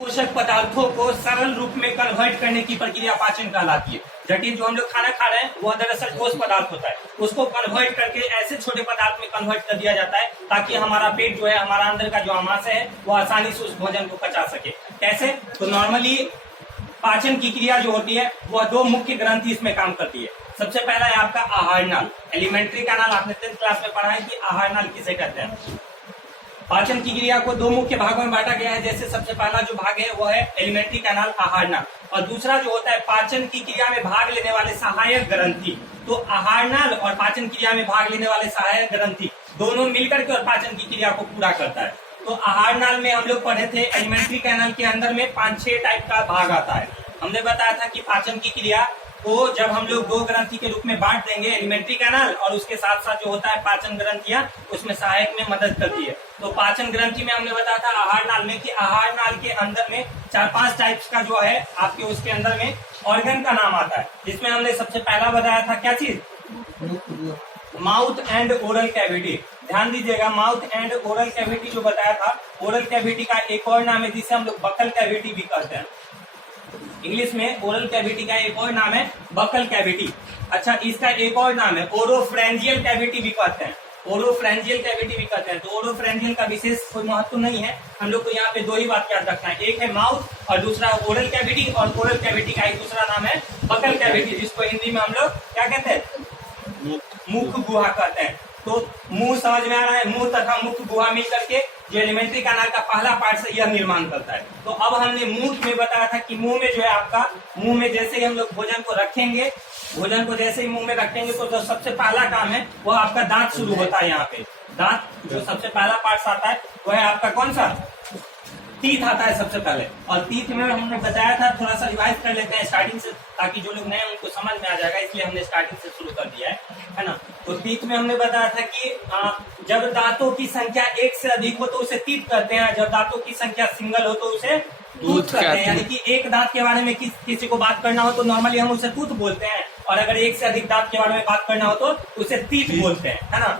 पोषक पदार्थों को सरल रूप में कन्वर्ट करने की प्रक्रिया पाचन कहलाती है। जटिल जो हम लोग खाना खा रहे हैं वह दरअसल ठोस पदार्थ होता है, उसको कन्वर्ट करके ऐसे छोटे पदार्थ में कन्वर्ट कर दिया जाता है ताकि हमारा पेट जो है, हमारा अंदर का जो आमाशय है वो आसानी से उस भोजन को पचा सके। कैसे? तो नॉर्मली पाचन की क्रिया जो होती है वह दो मुख्य ग्रंथि इसमें काम करती है। सबसे पहला है आपका आहार नाल। एलिमेंट्री कैनाल आपने 10th क्लास में पढ़ा है कि आहार नाल किसे कहते हैं। पाचन की क्रिया को दो मुख्य भागों में बांटा गया है। जैसे सबसे पहला जो भाग है वह है एलिमेंट्री कैनाल, आहार नाल, और दूसरा जो होता है पाचन की क्रिया में भाग लेने वाले सहायक ग्रंथि। तो आहार नाल और पाचन क्रिया में भाग लेने वाले सहायक ग्रंथि दोनों मिलकर के और पाचन की क्रिया को पूरा करता है। तो आहार नाल में हम लोग पढ़े थे एलिमेंट्री कैनाल के अंदर में 5-6 टाइप का भाग आता है। हमने बताया था कि पाचन की क्रिया को जब हम लोग दो ग्रंथि के रूप में बांट देंगे, एलिमेंट्री कैनाल और उसके साथ साथ जो होता है पाचन ग्रंथियां, उसमें सहायक में मदद करती है। तो पाचन ग्रंथि में हमने बताया था आहार नाल में कि आहार नाल के अंदर में 4-5 टाइप्स का जो है आपके उसके अंदर में ऑर्गन का नाम आता है, जिसमें हमने सबसे पहला बताया था क्या चीज? Mouth and oral cavity. ध्यान दीजिएगा, माउथ एंड ओरल कैविटी जो बताया था, ओरल कैविटी का एक और नाम है जिसे हम लोग बकल कैविटी भी कहते हैं। इंग्लिश में ओरल कैविटी का एक और नाम है बकल कैविटी। अच्छा, इसका एक और नाम है ओरोफ्रेंजियल कैविटी भी कहते हैं। ओरोफ्रेंजियल कैविटी भी कहते हैं। तो ओरोफ्रेंजियल का विशेष कोई महत्व नहीं है, हम लोग को यहाँ पे दो ही बात याद रखना है, एक है माउथ और दूसरा ओरल कैविटी, और ओरल कैविटी का एक दूसरा नाम है बकल कैविटी, जिसको हिंदी में हम लोग क्या कहते हैं? मुख गुहा कहते हैं। तो मुंह समझ में आ रहा है, मुंह तथा मुख गुहा मिल करके जो एलिमेंट्री कैनाल का पहला पार्ट से यह निर्माण करता है। तो अब हमने मुंह में बताया था कि मुंह में जो है आपका, मुंह में जैसे ही हम लोग भोजन को रखेंगे, भोजन को जैसे ही मुंह में रखेंगे तो जो सबसे पहला काम है वो आपका दांत शुरू होता है। यहाँ पे दांत जो सबसे पहला पार्ट आता है वह है आपका कौन सा? टीथ आता है सबसे पहले। और टीथ में हमने बताया था, थोड़ा सा रिवाइज कर लेते हैं स्टार्टिंग से ताकि जो लोग नए हैं उनको समझ में आ जाएगा, इसलिए हमने स्टार्टिंग से शुरू कर दिया है ना। तो टीथ में हमने बताया था कि जब दांतों की संख्या एक से अधिक हो तो उसे तीत कहते हैं, जब दांतों की संख्या सिंगल हो तो उसे टूथ कहते हैं। यानी कि एक दांत के बारे में किसी को बात करना हो तो नॉर्मली हम उसे टूथ बोलते हैं, और अगर एक से अधिक दांत के बारे में बात करना हो तो उसे तीत बोलते हैं, है ना।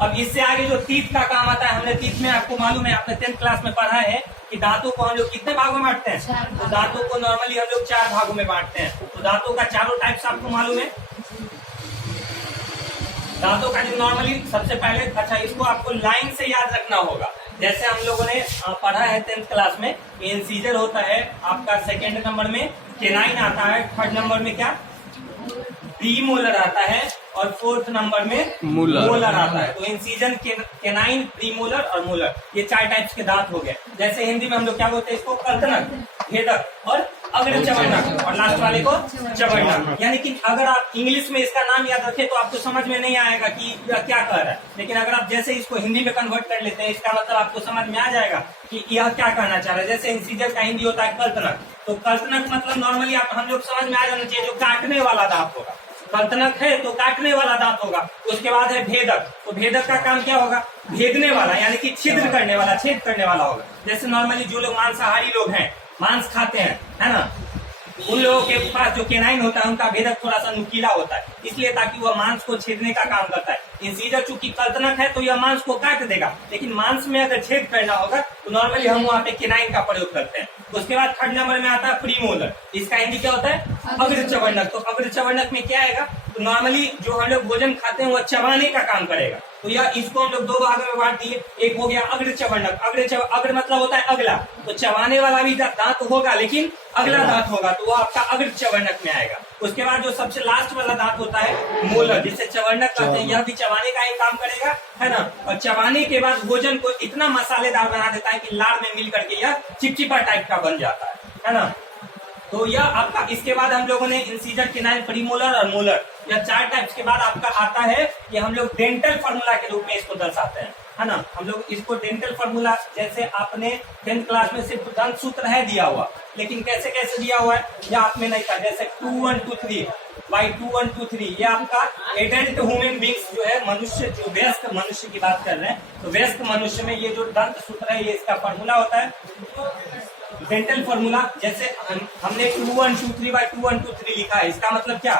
अब इससे आगे जो तीत का काम आता है, हमने तीत में आपको मालूम है, आपने 10th क्लास में पढ़ा है कि दांतों को हम लोग कितने भागों में बांटते हैं? तो दांतों को नॉर्मली हम लोग 4 भागों में बांटते हैं। तो दांतों का चारों टाइप्स आपको मालूम है। दांतों का जो नॉर्मली सबसे पहले, अच्छा इसको आपको लाइन से याद रखना होगा। जैसे हम लोगों ने पढ़ा है 10th क्लास में, इंसीजर होता है आपका, 2nd नंबर में केनाइन आता है, 3rd नंबर में क्या प्रीमोलर आता है, और 4th नंबर में मोलर आता है। तो इंसीजन, केनाइन, प्रीमोलर और मोलर, ये 4 टाइप्स के दांत हो गए। जैसे हिंदी में हम लोग क्या बोलते हैं इसको? कर्तनक, भेदक और अग्र चवर्णक, और लास्ट वाले को चवर्णक। यानी कि अगर आप इंग्लिश में इसका नाम याद रखें तो आपको समझ में नहीं आएगा कि यह क्या कह रहा है, लेकिन अगर आप जैसे इसको हिंदी में कन्वर्ट कर लेते हैं, इसका मतलब आपको समझ में आ जाएगा कि यह क्या कहना चाह रहा है। जैसे इंसीजर का हिंदी होता है कर्तनक, तो कर्तनक मतलब नॉर्मली आप हम लोग समझ में आ जाना चाहिए, जो काटने वाला दांत होगा। कर्तनक है तो काटने वाला दांत होगा। उसके बाद है भेदक, तो भेदक का काम क्या होगा? भेदने वाला, यानी कि छिद्र करने वाला, छेद करने वाला होगा। जैसे नॉर्मली जो लोग मांसाहारी लोग हैं, मांस खाते हैं, है ना, उन लोगों के पास जो केनाइन होता है उनका भेदक थोड़ा सा नुकीला होता है, इसलिए ताकि वह मांस को छेदने का काम करता है। इंसीजर चूंकि कर्तनक है तो यह मांस को काट देगा, लेकिन मांस में अगर छेद करना होगा तो नॉर्मली हम वहाँ पे केनाइन का प्रयोग करते हैं। उसके बाद 3rd नंबर में आता है प्रीमोलर, इसका हिंदी क्या होता है? अग्र चवर्णक। तो अग्र चवर्णक में क्या आएगा? तो नॉर्मली जो हम लोग भोजन खाते हैं वह चबाने का काम करेगा। तो यह इसको हम लोग 2 भागों में बांट दिए। एक हो गया अग्र चवर्णक, अग्र मतलब होता है अगला, तो चबाने वाला भी दांत होगा लेकिन अगला दांत होगा, तो वो आपका अग्र चवर्णक में आएगा। उसके बाद जो सबसे लास्ट वाला दांत होता है मोलर, जिसे चवर्णक कहते हैं, यह भी चबाने का ही काम करेगा, है ना। और चबाने के बाद भोजन को इतना मसालेदार बना देता है कि लार में मिल करके यह चिपचिपा टाइप का बन जाता है ना। तो यह आपका, इसके बाद हम लोगों ने इंसीजर, केनाइन, प्रीमोलर और मोलर, यह 4 टाइप्स के बाद आपका आता है कि हम लोग डेंटल फार्मूला के रूप में इसको दर्शाते हैं, है ना। हम लोग इसको डेंटल फार्मूला, जैसे आपने 10th क्लास में सिर्फ दंत सूत्र है दिया हुआ, लेकिन कैसे कैसे दिया हुआ है यह आप में नहीं था। जैसे 2 1 2 3 बाई 2 1 2 3, ये आपका एडल्ट ह्यूमन बींग्स जो है, मनुष्य, जो वयस्क मनुष्य की बात कर रहे हैं, तो वयस्क मनुष्य में ये जो दंत सूत्र है ये इसका फार्मूला होता है डेंटल फार्मूला। जैसे हमने 2 1 2 3 बाई 2 1 2 3 लिखा है, इसका मतलब क्या?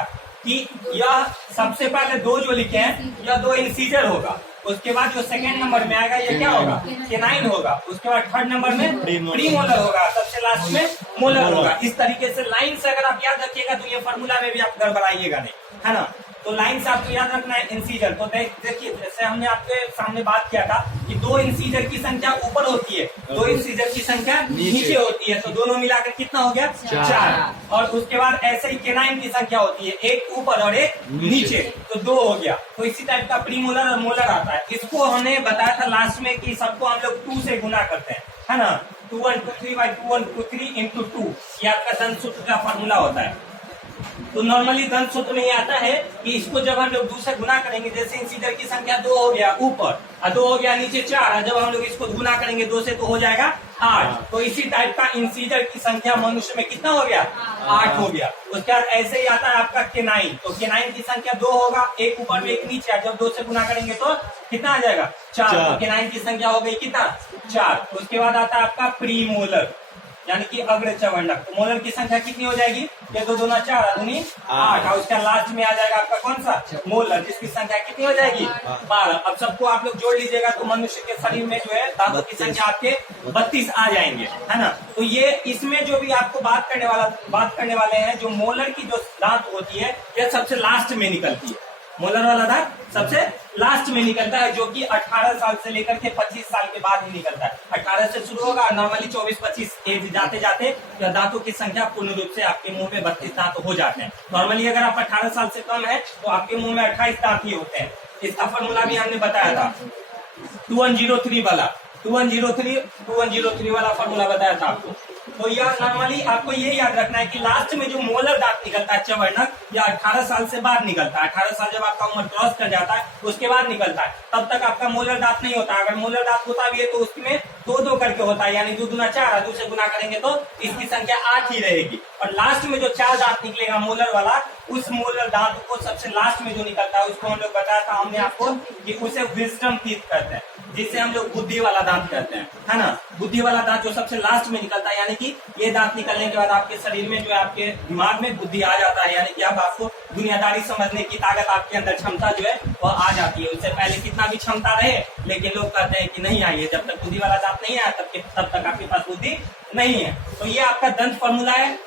कि यह सबसे पहले दो जो लिखे हैं यह दो इंसीजर होगा, उसके बाद जो सेकेंड नंबर में आएगा ये क्या होगा, केनाइन होगा, उसके बाद थर्ड नंबर में प्रीमोलर होगा, सबसे लास्ट में मोलर होगा। इस तरीके से लाइन से अगर आप याद रखिएगा तो ये फॉर्मूला में भी आप गड़बड़ाइएगा नहीं, है ना। तो लाइन से आपको याद रखना है इंसीजर। तो देखिए जैसे हमने आपके सामने बात किया था कि दो इंसीजर की संख्या ऊपर होती है, दो इंसीजर की संख्या नीचे होती है, तो दोनों मिलाकर कितना हो गया, 4। और उसके बाद ऐसे ही केनाइन की संख्या होती है, एक ऊपर और एक नीचे, तो 2 हो गया। तो इसी टाइप का प्रीमोलर और मोलर आता है। इसको हमने बताया था लास्ट में कि सबको हम लोग 2 से गुना करते हैं, है ना। 2 1 2 3 by 2 1 2 3 into 2 ये आपका धन सूत्र का फॉर्मूला होता है। तो नॉर्मली धन सूत्र में ये आता है कि इसको जब हम लोग 2 से गुना करेंगे, जैसे इंसीजर की संख्या 2 हो गया ऊपर और 2 हो गया नीचे 4, जब हम लोग इसको गुना करेंगे 2 से तो हो जाएगा 8। तो इसी टाइप का इंसीजर की संख्या मनुष्य में कितना हो गया, 8 हो गया। उसके बाद ऐसे ही आता है आपका केनाइन। तो केनाइन की संख्या 2 होगा, एक ऊपर में एक नीचे, जब 2 से गुना करेंगे तो कितना आ जाएगा, 4। तो केनाइन की संख्या हो गई कितना, 4। उसके बाद आता है आपका प्रीमोलर यानी कि अग्र चवर्णक। तो मोलर की संख्या कितनी हो जाएगी, ये 2 दूना 4 दूनी 8, और उसका लास्ट में आ जाएगा आपका कौन सा, मोलर, जिसकी संख्या कितनी हो जाएगी, 12। अब सबको आप लोग जोड़ लीजिएगा तो मनुष्य के शरीर में जो है दांतों की संख्या आपके 32 आ जाएंगे, है ना। तो ये इसमें जो भी आपको बात करने वाले हैं, जो मोलर की जो दांत होती है यह सबसे लास्ट में निकलती है। मोलर वाला दांत सबसे लास्ट में निकलता है, जो कि 18 साल से लेकर के 25 साल के बाद ही निकलता है। 18 से शुरू होगा, नॉर्मली 24-25 एज जाते जाते यह दांतों की संख्या पूर्ण रूप से आपके मुंह में 32 दांत हो जाते हैं। नॉर्मली अगर आप 18 साल से कम है तो आपके मुंह में 28 दांत ही होते हैं। इसका फॉर्मूला भी हमने बताया था 2103 वाला, 2103 वाला फॉर्मूला बताया था आपको। तो यह नॉर्मली आपको ये याद रखना है कि लास्ट में जो मोलर दांत निकलता है चवर्णक, या 18 साल से बाद निकलता है। 18 साल जब आपका उम्र क्रॉस कर जाता है उसके बाद निकलता है, तब तक आपका मोलर दांत नहीं होता। अगर मोलर दांत होता भी है तो उसमें 2-2 करके होता है, यानी 2 दूना 4, 2 से गुना करेंगे तो इसकी संख्या 8 ही रहेगी। और लास्ट में जो 4 दांत निकलेगा मोलर वाला, उस मोलर दांत को सबसे लास्ट में जो निकलता है उसको हम लोग बताया था हमने आपको कि उसे विजडम टीथ कहते हैं, जिसे हम लोग बुद्धि वाला दांत कहते हैं, है ना। बुद्धि वाला दांत जो सबसे लास्ट में निकलता है, यानी कि ये दांत निकलने के बाद आपके शरीर में जो है आपके दिमाग में बुद्धि आ जाता है, यानी कि अब आपको दुनियादारी समझने की ताकत आपके अंदर क्षमता जो है वह आ जाती है। उससे पहले कितना भी क्षमता रहे, लेकिन लोग कहते हैं कि नहीं आई है, जब तक बुद्धि वाला दांत नहीं आया तब तक आपके पास बुद्धि नहीं है। तो ये आपका दंत फॉर्मूला है।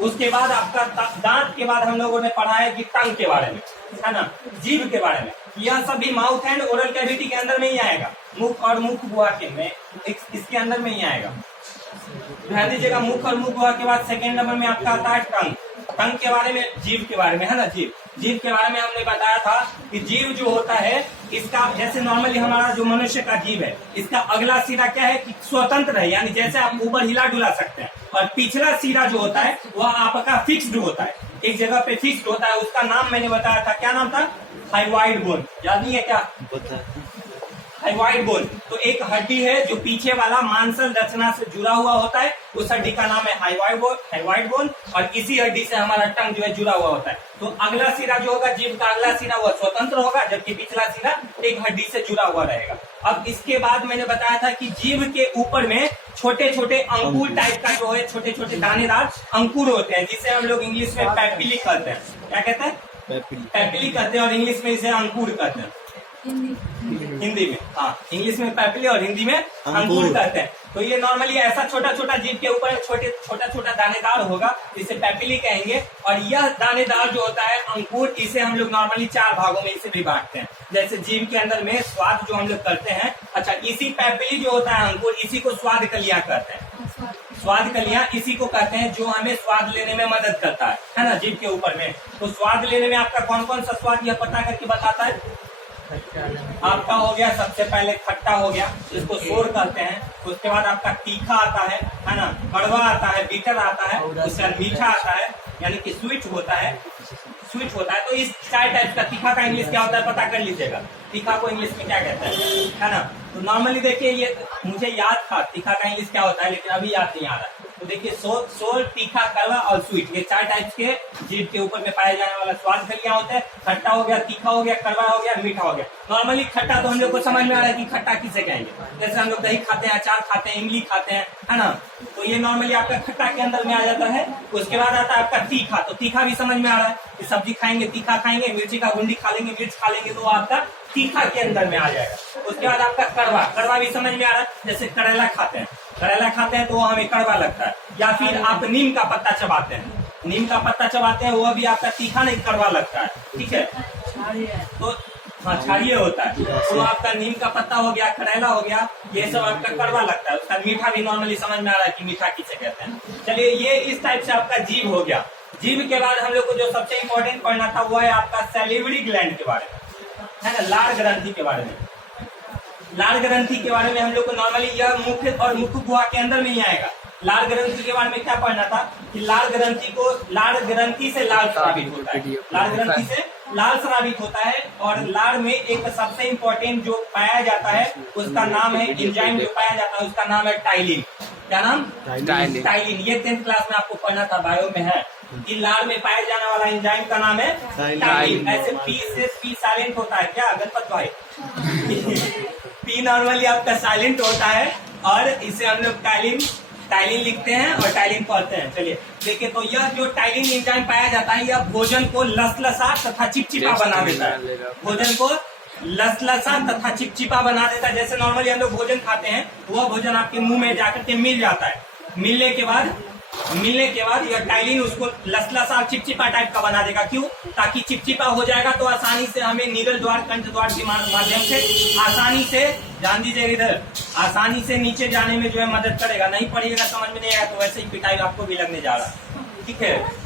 उसके बाद आपका दांत के बाद हम लोगों ने पढ़ा है कि टंग के बारे में, है ना, जीभ के बारे में। यह सभी माउथ एंड ओरल कैविटी के अंदर में ही आएगा, मुख और मुख गुहा के में इसके अंदर में ही आएगा। ध्यान दीजिएगा, मुख और मुख गुहा के बाद सेकेंड नंबर में आपका आता है टंग। टंग के बारे में, जीभ के बारे में, है ना। जीभ के बारे में हमने बताया था कि जीभ जो होता है इसका, जैसे नॉर्मली हमारा जो मनुष्य का जीभ है, इसका अगला सिरा क्या है कि स्वतंत्र है, यानी जैसे आप ऊपर हिला डुला सकते हैं, और पिछला सिरा जो होता है वह आपका फिक्स्ड होता है, एक जगह पे फिक्स्ड होता है। उसका नाम मैंने बताया था, क्या नाम था, हाइवाइड बोन। याद नहीं है क्या, हाइवाइड बोन। तो एक हड्डी है जो पीछे वाला मांसल रचना से जुड़ा हुआ होता है, उस हड्डी का नाम है हाइवाइड बोन, और इसी हड्डी से हमारा टंग जो है जुड़ा हुआ होता है। तो अगला सिरा जो होगा, जीभ का अगला सिरा वह स्वतंत्र होगा, जबकि पिछला सिरा एक हड्डी से जुड़ा हुआ रहेगा। अब इसके बाद मैंने बताया था कि जीभ के ऊपर में छोटे छोटे अंकुर टाइप का जो है, छोटे छोटे दानेदार अंकुर होते हैं, जिसे हम लोग इंग्लिश में पैपिली कहते हैं। क्या कहते हैं, पैपिली कहते हैं, और इंग्लिश में इसे अंकुर कहते हैं, हिंदी में। हाँ, इंग्लिश में पैपिली और हिंदी में अंकुर कहते हैं। तो ये नॉर्मली ऐसा छोटा छोटा जीभ के ऊपर छोटा छोटा दानेदार होगा, जिसे पैपिली कहेंगे। और यह दानेदार जो होता है अंकुर, इसे हम लोग नॉर्मली 4 भागों में इसे भी बांटते हैं। जैसे जीभ के अंदर में स्वाद जो हम लोग करते हैं, अच्छा, इसी पैपिली जो होता है अंकुर, इसी को स्वाद कलियां कहते हैं। स्वाद कलियां इसी को कहते हैं जो हमें स्वाद लेने में मदद करता है ना, जीभ के ऊपर में। तो स्वाद लेने में आपका कौन कौन सा स्वाद यह पता करके बताता है। आपका हो गया सबसे पहले खट्टा हो गया, जिसको सोर कहते हैं। उसके बाद आपका तीखा आता है ना, कड़वा आता है, बीटर आता है, उसके बाद मीठा आता है, यानी कि स्वीट होता है। तो इस 4 टाइप का। तीखा का इंग्लिश क्या होता है पता कर लीजिएगा, तीखा को इंग्लिश में क्या कहते हैं, है ना। तो नॉर्मली देखिए, ये मुझे याद था तीखा का इंग्लिश क्या होता है, लेकिन अभी याद नहीं आ रहा है। तो देखिए सोल, तीखा, कड़वा और स्वीट, ये 4 टाइप्स के जीभ के ऊपर में पाए जाने वाला स्वाद क्या होता है। खट्टा हो गया, तीखा हो गया, कड़वा हो गया, मीठा हो गया। नॉर्मली खट्टा तो हम लोग को समझ में आ रहा है कि खट्टा किसे कहेंगे, जैसे हम लोग दही खाते हैं, अचार खाते हैं, इमली खाते हैं, है ना। तो ये नॉर्मली आपका खट्टा के अंदर में आ जाता है। उसके बाद आता है आपका तीखा, तो तीखा भी समझ में आ रहा है कि सब्जी खाएंगे तीखा खाएंगे, मिर्ची का गुंडी खा लेंगे, मिर्च खा लेंगे, तो आपका तीखा के अंदर में आ जाएगा। उसके बाद आपका कड़वा, कड़वा भी समझ में आ रहा है, जैसे करेला खाते हैं, करेला खाते हैं तो वो हमें कड़वा लगता है। या फिर आप नीम का पत्ता चबाते हैं, नीम का पत्ता चबाते हैं, वो भी आपका तीखा नहीं कड़वा लगता है, ठीक है। तो हाँ, क्षारीय होता है, तो आपका नीम का पत्ता हो गया, करेला हो गया, ये सब आपका कड़वा लगता है। उसका मीठा भी नॉर्मली समझ में आ रहा है कि मीठा किसे कहते हैं। चलिए, ये इस टाइप से आपका जीभ हो गया। जीभ के बाद हम लोग को जो सबसे इम्पोर्टेंट पढ़ना था वो है आपका सैलिवरी ग्लैंड के बारे में, है ना, लार ग्रंथि के बारे में। लार ग्रंथि के बारे में हम लोग को नॉर्मली यह मुख्य और मुख गुहा के अंदर में ही आएगा। लार ग्रंथि के बारे में क्या पढ़ना था कि लार ग्रंथि से लाल स्रावित होता है, लार ग्रंथि से लाल स्रावित होता है। और लार में एक सबसे इम्पोर्टेंट जो पाया जाता है उसका नाम है, एंजाइम जो पाया जाता है उसका नाम है टाइलिन। क्या नाम? टाइलिन। ये 10th क्लास में आपको पढ़ना था, बायो में है कि लार में पाया जाने वाला एंजाइम का नाम है टाइलिन। ऐसे पी से पी साइलेंट होता है क्या गणपत भाई? पी नॉर्मली आपका साइलेंट होता है और इसे हम लोग टाइलिन लिखते हैं और टाइलिन पढ़ते हैं। चलिए देखिए, तो यह जो टाइलिन एंजाइम पाया जाता है यह भोजन को लसलसा तथा चिपचिपा बना देता है। भोजन को लसलसा तथा चिपचिपा बना देता है। जैसे नॉर्मली हम लोग भोजन खाते हैं, वह भोजन आपके मुंह में जाकर के मिल जाता है। मिलने के बाद यह टाइलिन उसको लसलसा चिपचिपा टाइप का बना देगा। क्यों? ताकि चिपचिपा हो जाएगा तो आसानी से हमें निगल द्वार, कंठ द्वार के माध्यम से आसानी से, ध्यान दीजिएगा इधर, आसानी से नीचे जाने में जो है मदद करेगा। नहीं पढ़िएगा, समझ में नहीं आएगा तो वैसे ही पिटाई आपको भी लगने जा रहा है, ठीक है।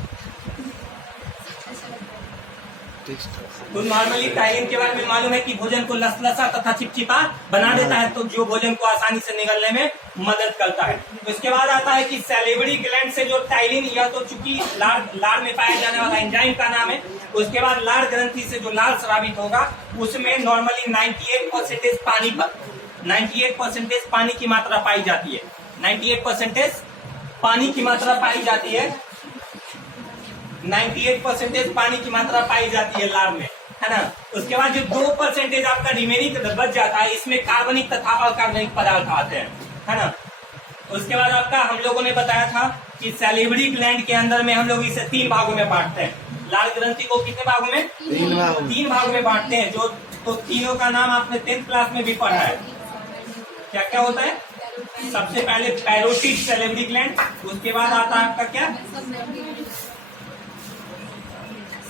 तो नॉर्मली टाइलिन के बारे में मालूम है कि भोजन को लसलसा तथा चिपचिपा बना देता है, तो जो भोजन को आसानी से निगलने में मदद करता है। तो इसके बाद आता है कि सैलिवरी ग्लैंड से जो टाइलिन, यह तो चूंकि लार में पाया जाने वाला एंजाइम का नाम है। उसके बाद लार ग्रंथि से जो लाल स्रावित होगा उसमें नॉर्मली 98% पानी की मात्रा पाई जाती है। 98% पानी की मात्रा पाई जाती है। 98% पानी की मात्रा पाई जाती है लार में, है ना। उसके बाद जो 2% आपका रिमेनिंग बच जाता है, इसमें कार्बनिक तथा अकार्बनिक पदार्थ आते हैं, है ना। उसके बाद आपका हम लोगों ने बताया था कि सैलिवरी ग्लैंड के अंदर में हम लोग इसे 3 भागों में बांटते हैं। लाल ग्रंथि को कितने भागों में? 3 भागों में बांटते हैं। जो तो तीनों का नाम आपने 10th क्लास में भी पढ़ा है। क्या क्या होता है? सबसे पहले पैरोटिड सैलिवरी ग्लैंड, उसके बाद आता है आपका क्या?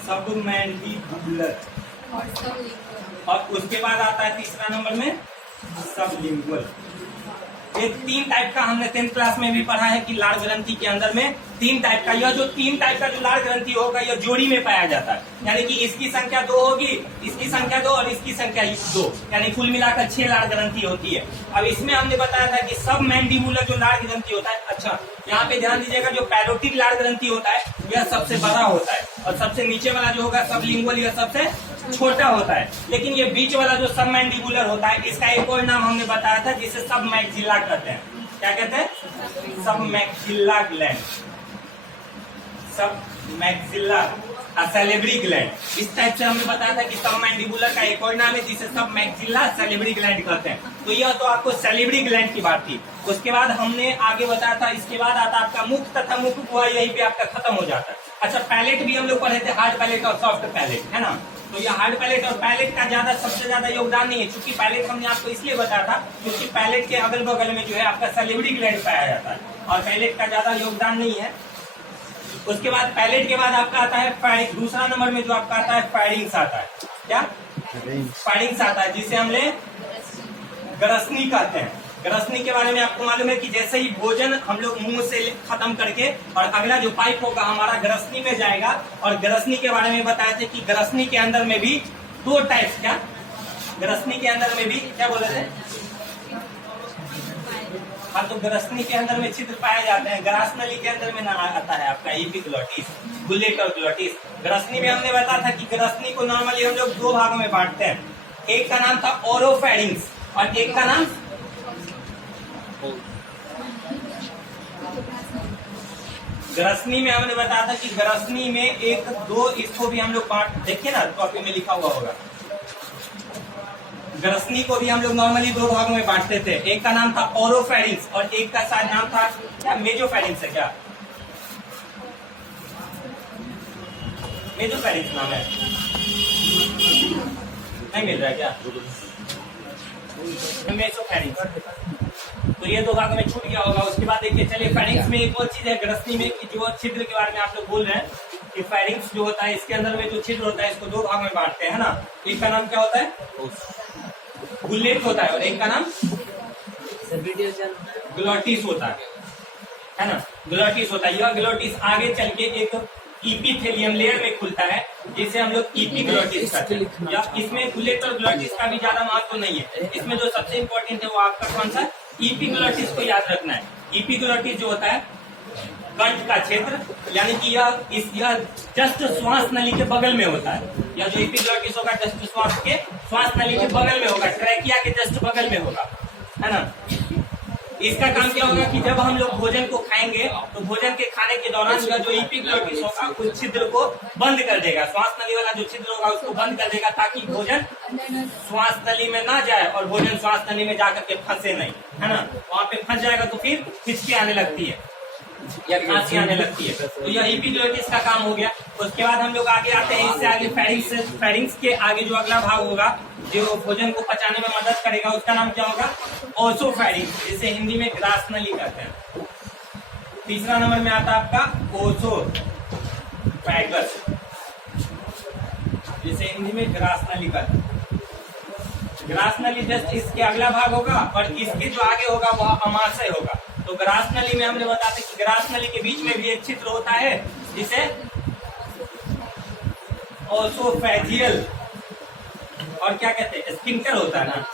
सबमैंडिबुलर, और उसके बाद आता है तीसरा नंबर में सबलिंगुअल। ये 3 टाइप का हमने 10th क्लास में भी पढ़ा है कि लार ग्रंथि के अंदर में 3 टाइप का, यह जो 3 टाइप का जो लार ग्रंथि होगा यह जोड़ी में पाया जाता है। यानी कि इसकी संख्या 2 होगी, इसकी संख्या 2 और इसकी संख्या 2, यानी कुल मिलाकर 6 लार ग्रंथि होती है। अब इसमें हमने बताया था कि सब मैंडिबुलर जो लार ग्रंथि होता है, अच्छा यहाँ पे ध्यान दीजिएगा, जो पैरोटिड लार ग्रंथि होता है यह सबसे बड़ा होता है और सबसे नीचे वाला जो होगा सबलिंगुअल यह सबसे छोटा होता है। लेकिन ये बीच वाला जो सब मैंडिबुलर होता है इसका एक और नाम हमने बताया था जिसे सब मैक्सिला कहते हैं। क्या कहते हैं? सब मैक्सिला ग्लैंड, सब मैक्सिला सैलिवरी ग्लैंड। इस टाइप से हमने बताया था कि सब मैंडिबुलर का एक और नाम है जिसे सब मैक्सिला सैलिवरी ग्लैंड कहते हैं। तो यह तो आपको सैलिवरी ग्लैंड की बात थी। उसके बाद हमने आगे बताया था, इसके बाद आता आपका मुख तथा मुख गुहा, यही पे आपका खत्म हो जाता है। अच्छा, पैलेट भी हम लोग पढ़े थे, हार्ड पैलेट और सॉफ्ट पैलेट, है ना। तो ये हार्ड पैलेट और पैलेट का सबसे ज्यादा योगदान नहीं है, क्योंकि पैलेट हमने आपको इसलिए बताया था क्योंकि पैलेट के अगल बगल में जो है आपका सैलिवरी ग्लैंड पाया जाता है और पैलेट का ज्यादा योगदान नहीं है। उसके बाद पैलेट के बाद आपका आता है फैरिंग्स। दूसरा नंबर में जो आपका आता है फैरिंग्स आता है। क्या? फैरिंग्स आता है, जिसे हमने ग्रसनी कहते हैं। ग्रसनी के बारे में आपको मालूम है कि जैसे ही भोजन हम लोग मुंह से खत्म करके और अगला जो पाइप होगा हमारा ग्रसनी में जाएगा, और ग्रसनी के बारे में बताए थे कि ग्रसनी के अंदर में भी 2 टाइप्स, क्या ग्रसनी के अंदर में भी क्या बोले थे? हाँ, तो ग्रसनी के अंदर में छिद्र पाए जाते हैं। ग्रासनली के अंदर में ना आता है आपका एपिग्लोटिस, बुलेट और ग्लोटिस। ग्रसनी में हमने बताया था कि ग्रसनी को नॉर्मली हम लोग 2 भागों में बांटते हैं। एक का नाम था ओरोफैरिंग्स और एक का नाम ग्रसनी में हमने बताया था कि ग्रसनी में एक दो इसको भी हम लोग बांट, देखिए ना कॉपी में लिखा हुआ होगा। ग्रसनी को भी हम लोग नॉर्मली दो भागों में बांटते थे। एक का नाम था ओरोफेरिंक्स और एक का शायद नाम था क्या, मेजोफेरिंक्स है क्या, मेजोफेरिंक्स नाम है, नहीं मिल रहा है क्या, मेसोफेरिंक्स। तो ये दो भागों में छूट गया होगा। उसके बाद देखिए चलिए फेरिंक्स में एक और चीज है ग्रसनी में कि जो छिद्र के बारे में आप लोग बोल रहे हैं कि फेरिंक्स जो होता है इसके अंदर में जो छिद्र होता है इसको दो भागों में बांटते हैं, है ना। एक का नाम क्या होता है, गुलेट होता है, और एक का नाम ग्लोटिस होता है ना, ग्लोटिस होता है। यह ग्लोटिस आगे चल के एक इपीथेलियम लेयर में खुलता है जिसे हम लोग इपीग्लोटिस कहते हैं। या इसमें गुलेट और ग्लोटिस का भी ज्यादा महत्व नहीं है। इसमें जो सबसे इम्पोर्टेंट है वो आपका कौन सा, इपीग्लोटिस को याद रखना है। इपीग्लोटिस जो होता है कंठ का क्षेत्र, यानी कि यह जस्ट श्वास नली के बगल में होता है। यह जो इपीग्लोटिस होगा जस्ट श्वास नली के बगल में होगा, ट्रैकिया के जस्ट बगल में होगा, है ना। इसका काम क्या होगा कि जब हम लोग भोजन को खाएंगे तो भोजन के खाने के दौरान जो इपीग्लोटिस होगा उस छिद्र को बंद कर देगा, श्वास नली वाला जो छिद्र होगा उसको बंद कर देगा ताकि भोजन श्वास नली में ना जाए और भोजन श्वास नली में जाकर के फंसे नहीं, है ना। वहाँ पे फंस जाएगा तो फिर हिचकी आने लगती है या खांसी आने लगती है। तो यह इपीग्लोटिस का काम हो गया। उसके बाद हम लोग आगे आते हैं, इससे आगे फेरिंक्स। फेरिंक्स के आगे जो अगला भाग होगा जो भोजन को पचाने में मदद करेगा उसका नाम क्या होगा, ओसोफेरिंक्स, जिसे हिंदी में ग्रास नली कहते हैं। तीसरा नंबर में आता है आपका ओसोफैगस, जिसे हिंदी में ग्रास नली कहते हैं। ग्रास नली जस्ट इसके अगला भाग होगा और इसके जो आगे होगा वह अमाशय होगा। तो ग्रास नली में हमने बताते कि ग्रास नली के बीच में भी एक छिद्र होता है जिसे ओसोफेजियल और क्या कहते हैं, स्फिंक्टर होता है ना,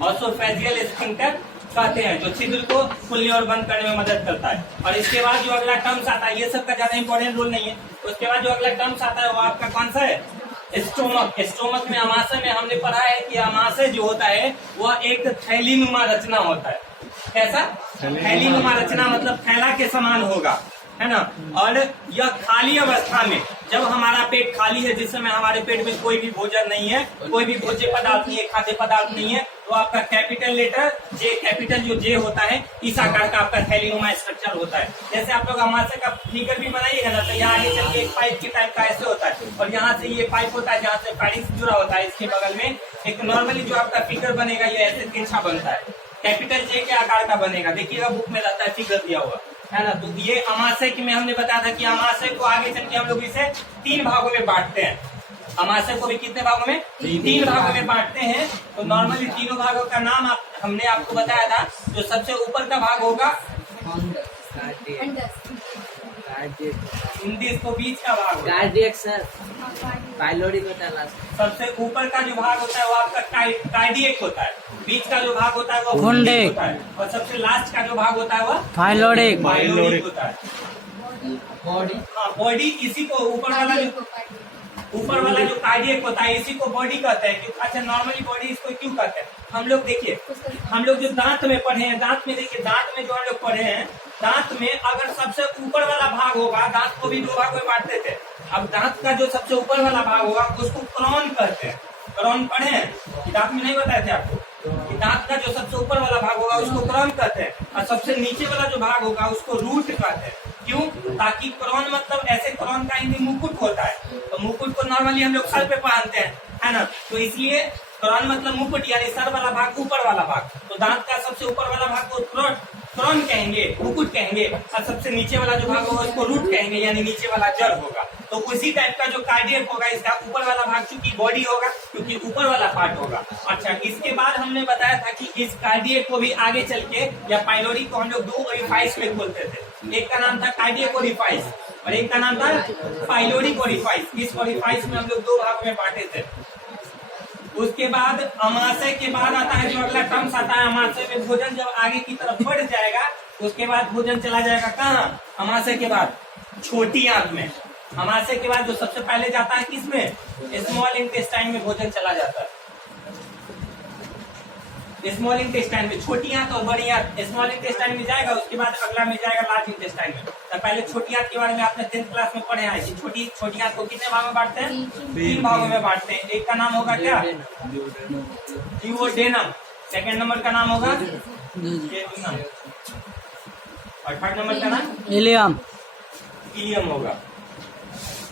ओसोफेजियल स्फिंक्टर कहते हैं, जो छिद्र को खुलने और बंद करने में मदद करता है। और इसके बाद जो अगला टर्म्स आता है, ये सब का ज्यादा इंपॉर्टेंट रोल नहीं है। उसके बाद जो अगला टर्म्स आता है वो आपका कौन सा है, स्टोमक। स्टोमक में अमाशय में हमने पढ़ा है कि अमाशय जो होता है वह एक थैलीनुमा रचना होता है। कैसा, थैलीनुमा रचना मतलब थैला के समान होगा, है ना। और यह खाली अवस्था में, जब हमारा पेट खाली है, जिस समय हमारे पेट में कोई भी भोजन नहीं है, कोई भी भोज्य पदार्थ नहीं है, खाद्य पदार्थ नहीं है, तो आपका कैपिटल लेटर जे, कैपिटल जो जे होता है इस आकार का आपका थैलीनुमा स्ट्रक्चर होता है। जैसे आप लोग अमाशय का फिगर भी बनाइएगा ना तो यहाँ आगे चल के एक पाइप के टाइप का ऐसे होता है और यहाँ से ये पाइप होता है जहाँ से फेरिंक्स जुड़ा होता है, इसके बगल में एक नॉर्मली जो आपका फिगर बनेगा ये ऐसे तिरछा बनता है, कैपिटल जे के आकार का बनेगा। देखिएगा बुक में रहता है फिगर दिया हुआ, है ना। तो ये अमाशय की में हमने बताया था कि अमाशय को आगे चल के हम लोग इसे 3 भागों में बांटते हैं। अमाशय को भी कितने भागों में, 3 भागों में बांटते हैं। तो नॉर्मली तीनों भागों का नाम हमने आपको बताया था। जो सबसे ऊपर का भाग होगा हिंदी, इसको बीच का भाग होता है। सबसे ऊपर का जो भाग होता है वो आपका कार्डियक होता है, बीच का जो भाग होता है वो फुंडिक होता है और सबसे लास्ट का जो भाग होता है वो फाइलोडिक होता है। बॉडी, हाँ बॉडी, इसी को ऊपर वाला जो कार्डियक होता है इसी को बॉडी कहते हैं। अच्छा नॉर्मली बॉडी इसको क्यों कहते हैं, हम लोग देखिए, हम लोग जो दांत में पढ़े हैं, दांत में देखिए, दांत में जो हम लोग पढ़े हैं, दांत में अगर सबसे ऊपर वाला भाग होगा, दांत को भी 2 भाग में बांटते थे। अब दांत का जो सबसे ऊपर वाला भाग होगा उसको क्रॉन कहते हैं। क्रॉन पढ़े हैं, दांत में नहीं बताए थे आपको कि दांत का जो सबसे ऊपर वाला भाग होगा उसको क्रॉन कहते हैं और सबसे नीचे वाला जो भाग होगा उसको रूट कहते हैं। क्यों, ताकि क्रॉन मतलब ऐसे, क्रॉन का हिंदी मुकुट होता है, तो मुकुट को नॉर्मली हम लोग सर पे पहनते हैं, है ना। तो इसलिए क्रॉन मतलब मुकुट, यानी सर वाला भाग, ऊपर वाला भाग। तो दांत का सबसे ऊपर वाला भाग को क्रॉन कहेंगे, मुकुट कहेंगे, और सबसे नीचे वाला जो भाग होगा उसको रूट कहेंगे, यानी नीचे वाला जड़ होगा। तो उसी टाइप का जो कार्डियक होगा, इसका ऊपर वाला भाग चूंकि बॉडी होगा, क्योंकि ऊपर वाला पार्ट होगा। अच्छा, इसके बाद हमने बताया था कि इस कार्डियक को भी आगे चल के या पाइलोरी को हम लोग 2 ओरिफाइस में खोलते थे। एक का नाम था कार्डियक ओरिफाइस और एक का नाम था पाइलोरिक ओरिफाइस। इस ओरिफाइस में हम लोग 2 भागों में बांटे थे। उसके बाद अमाशय के बाद आता है जो अगला टर्म्स आता है, अमाशय में भोजन जब आगे की तरफ बढ़ जाएगा उसके बाद भोजन चला जाएगा कहाँ, अमाशय के बाद छोटी आंत में। अमाशय के बाद जो सबसे पहले जाता है किसमें, स्मॉल इंटेस्टाइन में भोजन चला जाता है। स्मॉल इंटेस्टाइन में छोटी आंत और बड़ी आंत स्मॉल इंटेस्टाइन में जाएगा, उसके बाद अगला में जाएगा लार्ज इंटेस्टाइन में। तो पहले छोटी आंत के बारे में आपने 10th क्लास में पढ़े हैं कि छोटी आंत को कितने भाग में बांटते हैं? 3 भागों में बांटते हैं। एक का नाम होगा क्या? ड्यूओडेनम। सेकंड नंबर का नाम होगा जेजुनम और थर्ड नंबर का नाम इलियम। इलियम होगा।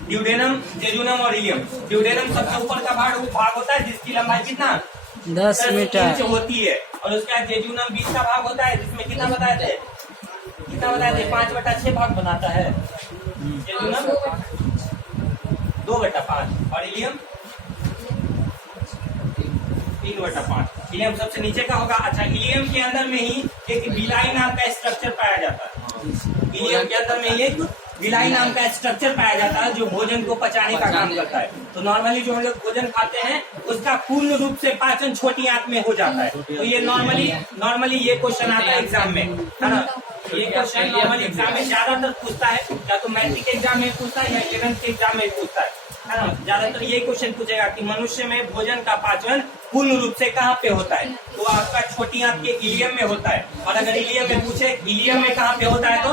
ड्यूडेनम, जेजुनम और इलियम। ड्यूडेनम सबसे ऊपर का भाग होता है जिसकी लंबाई कितना? 10 मीटर इंच होती है। और उसके बाद जेजुनम 20 का भाग होता है जिसमें कितना बताए थे? 5/6 भाग बनाता है जेजुनम, 2/5 और इलियम 3/5। इलियम सबसे नीचे का होगा। अच्छा, इलियम के अंदर में ही एक विलाई नाम का स्ट्रक्चर पाया जाता है। इलियम के अंदर में एक विलाई नाम का स्ट्रक्चर पाया जाता है जो भोजन को पचाने का काम करता है। तो नॉर्मली जो हम लोग भोजन खाते हैं उसका पूर्ण रूप से पाचन छोटी आंत में हो जाता है। तो ये नॉर्मली ये क्वेश्चन आता है एग्जाम में, है ना। ये क्वेश्चन नॉर्मली एग्जाम में ज्यादातर पूछता है, या तो मैट्रिक एग्जाम में पूछता है या 11th के एग्जाम में पूछता है ना। ज्यादातर ये क्वेश्चन पूछेगा कि मनुष्य में भोजन का पाचन पूर्ण रूप से कहाँ पे होता है? तो आपका छोटी आंत के इलियम में होता है। और अगर इलियम में पूछे इलियम में कहाँ पे होता है तो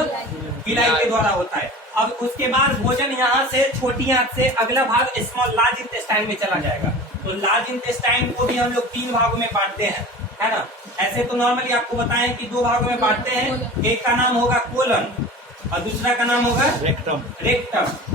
विलाई के द्वारा होता है। अब उसके बाद भोजन यहाँ से छोटी आंत से अगला भाग स्मॉल लार्ज इंटेस्टाइन में चला जाएगा। तो लार्ज इंटेस्टाइन को भी हम लोग 3 भागों में बांटते हैं, है ना। ऐसे तो नॉर्मली आपको बताएं कि 2 भागों में बांटते हैं। एक का नाम होगा कोलन और दूसरा का नाम होगा रेक्टम।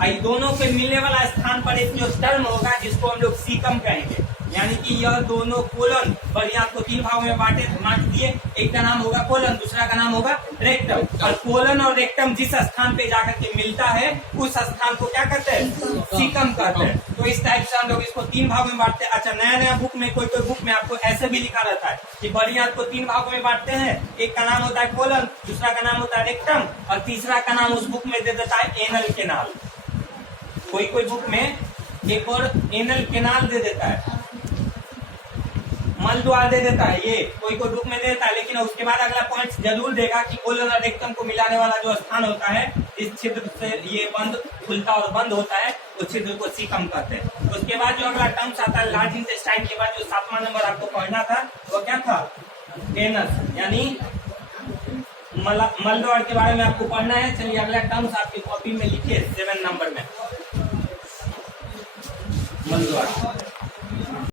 ये दोनों के मिलने वाला स्थान पर एक जो टर्म होगा जिसको हम लोग सीकम कहेंगे। यानी कि यह दोनों कोलन बड़ी आंत को 3 भागों में बांट दिए। एक का नाम होगा कोलन, दूसरा का नाम होगा रेक्टम। और कोलन और रेक्टम जिस स्थान पे जाकर के मिलता है उस स्थान को क्या कहते हैं? सीकम कहते हैं। तो इस टाइप से हम लोग इसको 3 भागों में बांटते हैं। अच्छा, नया बुक में कोई बुक में आपको ऐसे भी लिखा रहता है कि बड़ी आंत को 3 भागों में बांटते हैं। एक का नाम होता है कोलन, दूसरा का नाम होता है रेक्टम और तीसरा का नाम उस बुक में दे देता है एनल केनाल। कोई बुक में एक और एनल केनाल दे देता है, मल द्वार दे देता है। ये कोई बुक में दे देता है, लेकिन उसके बाद अगला पॉइंट जरूर देगा कि कोलन और रेक्टम को मिलाने वाला जो स्थान होता है इस छिद्र से ये बंद खुलता और बंद होता है, उस छिद्र को सीकम कहते हैं। उसके बाद जो अगला टर्म्स आता है लार्ज इंटेस्टाइन के बाद जो 7वां नंबर आपको पढ़ना था वो क्या था? एनस, यानी मल द्वार के बारे में आपको पढ़ना है। चलिए अगला टर्म्स आपकी कॉपी में लिखिए 7 नंबर में मल द्वार।